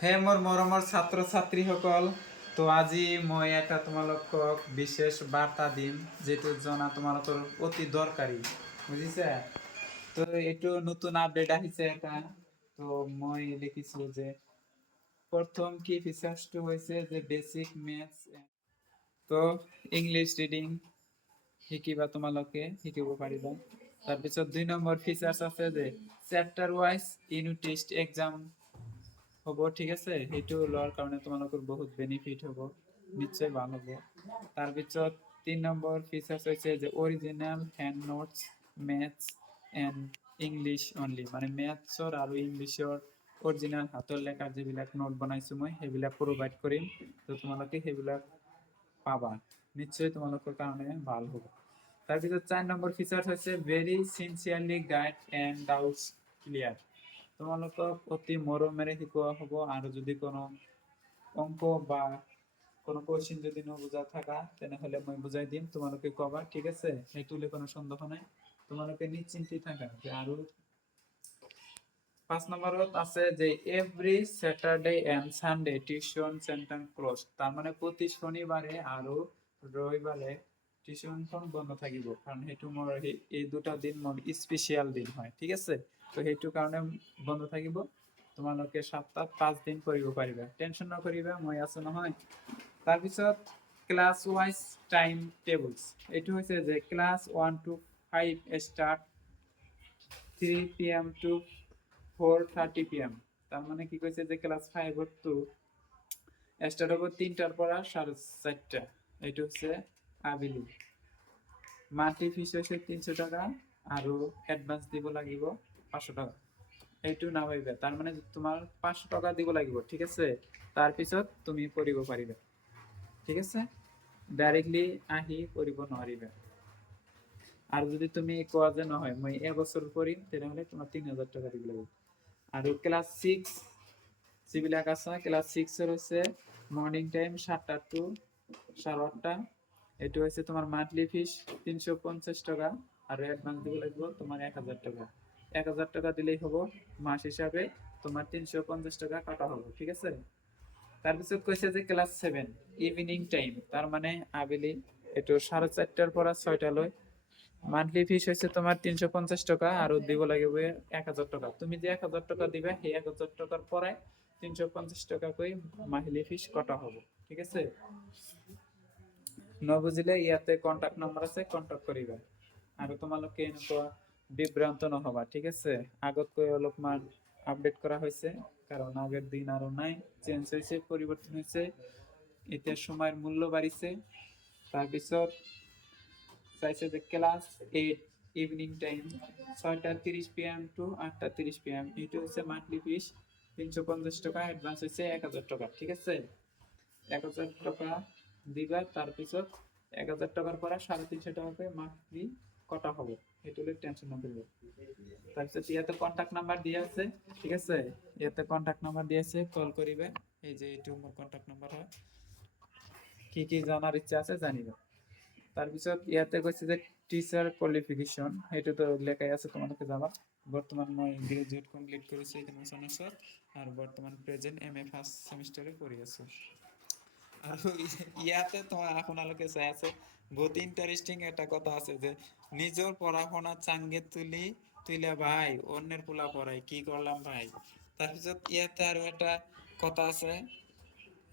হে মোৰ মৰমৰ ছাত্ৰ ছাত্ৰীসকল, তো আজি মই এটা তোমালোকক বিশেষ বাৰ্তা দিম যেটো জনা তোমালোকৰ অতি দৰকাৰী বুজিছে। তো এইটো নতুন আপডেট আহিছে এটা, তো মই লিখিছো যে প্ৰথম কি ফিচাৰ্সটো হৈছে যে বেসিক মেথছ, তো ইংলিছ ৰিডিং শিকিবা, তোমালোকে শিকিব পাৰিবা। তাৰপিছত 2 নম্বৰ ফিচাৰ্স আছে যে chapter wise unit test exam হ'ব, ঠিক আছে। সেইটো লোৱাৰ কাৰণে তোমালোকৰ বহুত বেনিফিট হ'ব, নিশ্চয় ভাল হ'ব। তাৰপিছত 3 নম্বৰ ফিচাৰ্স হৈছে যে original hand notes maths and English only, মানে মেথছৰ আৰু ইংলিছৰ অৰিজিনেল হাতৰ লেখাৰ যিবিলাক নোট বনাইছোঁ মই সেইবিলাক প্ৰভাইড কৰিম। তো তোমালোকে সেইবিলাক পাবা, নিশ্চয় তোমালোকৰ কাৰণে ভাল হ'ব। তাৰপিছত 4 নম্বৰ ফিচাৰ্স হৈছে very sincerely guide and doubts clear, তোমালোকক অতি মৰমেৰে শিকোৱা হ'ব। আৰু যদি কোনো অংক বা কোনো কোশ্চেন যদি নবুজা থাকা তেনেহলে মই বুজাই দিম, তোমালোকে কবা, ঠিক আছে। সেইটোলে কোনো সন্দেহ নাই, তোমালোকে নিশ্চিন্তি থাকা যে। আৰু 5 নম্বৰত আছে যে every Saturday and Sunday tuition centre close, তার মানে প্রতি শনিবারে আৰু ৰবিবাৰে টিউশনখন বন্ধ থাকিব, কাৰণ সেইটো মোৰ এই দুটা দিন মোৰ স্পেচিয়েল দিন হয়, ঠিক আছে। তো সেইটো কাৰণে বন্ধ থাকিব, তোমালোকে সপ্তাহত 5 দিন কৰিব পাৰিবা, টেনশন নকৰিবা, মই আছো নহয়। তাৰপিছত ক্লাস ওয়াইজ টাইম টেবলস, এইটো হৈছে যে class 1 to 5 start 3 PM to 4:30 PM, তার মানে কি কইছে যে ক্লাস 5 তো স্টার্ট হবে 3টার পর 4:30, এইটা হচ্ছে আবেলি। মান্থলি ফিস হচ্ছে 300 টাকা আৰু এডভান্স দিব লাগিব 500 টাকা, এইটো নাভাবিবা। তার মানে তোমার 500 টাকা দিব লাগিব, ঠিক আছে। তার পিছত তুমি পড়িব পাৰিবা, ঠিক আছে। ডাইরেক্টলি আহি পড়িব নোৱাৰিবা। আর যদি তুমি কোৱা যে নহয় মই এবছৰ পঢ়িম, তেনেহলে তোমার 3000 টাকা দিব লাগিব। আৰু ক্লাস 6 যিবিলাক আছে ক্লাস 6 এর হচ্ছে মর্নিং টাইম 7টা টু 8:30, এটা হচ্ছে তোমার মান্থলি ফিস 350 টাকা, আর অ্যাডভান্স দিব লাগবে তোমার 1000 টাকা। 1000 টাকা দিলেই হবো, মাস হিসাবে তোমার 350 টাকা কাটা হবে, ঠিক আছে। তারপিছত কইছে যে ক্লাস 7 ইভিনিং টাইম, তার মানে আবেলি, এটা 4:30টার পর 6টা লয়। মান্থলি ফিস হচ্ছে তোমার 350 টাকা, আর দিব লাগবে 1000 টাকা। তুমি যে 1000 টাকা দিবে সেই 1000 টাকার পরে 350 টাকা করে মাহিলি ফিস কটা হবে, ঠিক আছে। ন বুঝিলে ইয়াতে কন্টাক্ট নাম্বার আছে, কন্টাক্ট করিবা। আৰু তোমালোকে এনেকুৱা বিভ্ৰান্ত নহবা, ঠিক আছে। আগতকৈ অলপমান আপডেট কৰা হৈছে, কাৰণ আগের দিন আৰু নাই, চেঞ্জ হৈছে, পরিবর্তন হৈছে, এতিয়া সময়ের মূল্য বাড়িছে। তাৰপিছত চাইছে যে class 8 evening time 6:30 PM to 8:30 PM, এটা হচ্ছে মান্থলি ফিস 350 টাকা, অ্যাডভান্স হচ্ছে 1000 টাকা, ঠিক আছে। 1000 টাকা দিবা, তাৰপিছত 1000 টাকার পরে 350 টাকা করে মান্থলি কটা হবে, এটা হলে টেনশন না করবে। তাৰপিছত ইয়াতে কন্টাক্ট নাম্বার দিয়ে আছে, ঠিক আছে। ইয়াতে কন্টাক্ট নাম্বার দিয়ে আছে, কল করিবে। এই যে এইটো মোৰ কন্টাক্ট নাম্বার হয়, কি কি জানার ইচ্ছা আছে জানিবা। তাৰপিছত ইয়াতে কৈছে যে টিচার কোয়ালিফিকেশন, সেইটো তো লেখাই আছে, তোমালোকে যাবা। বর্তমান মই গ্রাজুয়েট কমপ্লিট করেছি ইকোনমিক্স, আর বর্তমান প্রেজেন্ট MA ফার্স্ট সেমিস্টারে পড়ি আছো। আৰু ইয়াতে তোমার আপোনালোকে চাই আছে বহুত ইন্টারেস্টিং একটা কথা আছে যে নিজের পড়াশোনা চাঙ্গে তুলে ভাই অন্যের পোলা পড়াই, কি করলাম ভাই। তাৰপিছত ইয়াতে আৰু একটা কথা আছে,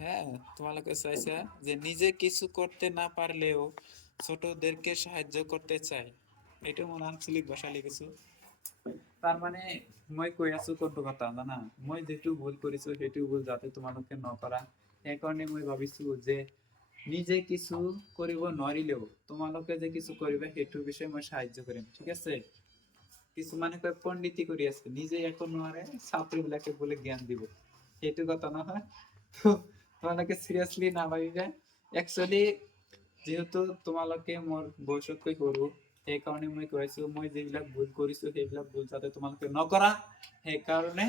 হ্যাঁ, তোমালোকে চাইছে যে নিজে কিছু করতে না পারলেও ছোটদেরকে সাহায্য করতে চাই, এটা মনে আঞ্চলিক ভাষা লিখেছো। তার মানে মই কৈ আছো কোনটো কথা জানা, মই যেটো ভুল কৰিছো সেইটো ভুল যাতে তোমালোকে নকৰা, সেইকাৰণে মই ভাবিছো যে নিজে কিছু কৰিব নোৱাৰিলেও তোমালোকে যে কিছু কৰিবা সেইটোৰ বিষয়ে মই সাহায্য কৰিম, ঠিক আছে। কিছুমানে কয় পণ্ডিতি কৰি আছে, নিজে একো নোৱাৰে, ছাত্ৰীবিলাকে বোলে জ্ঞান দিব, সেইটো কথা নহয়। তো তোমালোকে সিরিয়াসলি না ভাবিবা। একচুয়ালি যেহেতু তোমালোকে মোৰ বয়সতকৈ সৰু, সেইকাৰণে মই কৈছো মই যিবিলাক ভুল কৰিছো সেইবিলাক ভুল যাতে তোমালোকে নকৰা, সেইকাৰণে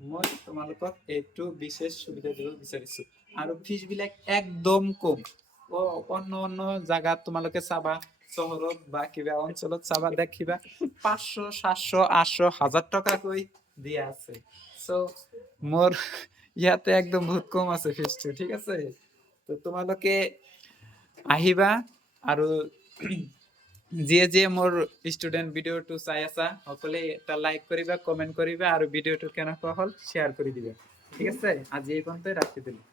মই তোমালোকক এইটো বিশেষ সুবিধা দিব বিচাৰিছো। আৰু ফিজ বিলাক একদম কম। অন্য জায়গাত তোমালোকে চাবা, চহৰত বা কিবা অঞ্চলত চাবা, দেখিবা 500 700 800 1000 টাকা কৈ দিয়া আছে। সো মোৰ ইয়াতে একদম বহুত কম আছে ফিজটো, ঠিক আছে। তো তোমালোকে আহিবা আৰু যিয়ে মোৰ ষ্টুডেন্ট ভিডিঅ'টো চাই আছা সকলে এটা লাইক কৰিবা, কমেন্ট কৰিবা আৰু ভিডিঅ'টো কেনেকুৱা হ'ল শ্বেয়াৰ কৰি দিবা, ঠিক আছে। আজি এই পৰ্যন্তই ৰাখি দিলোঁ।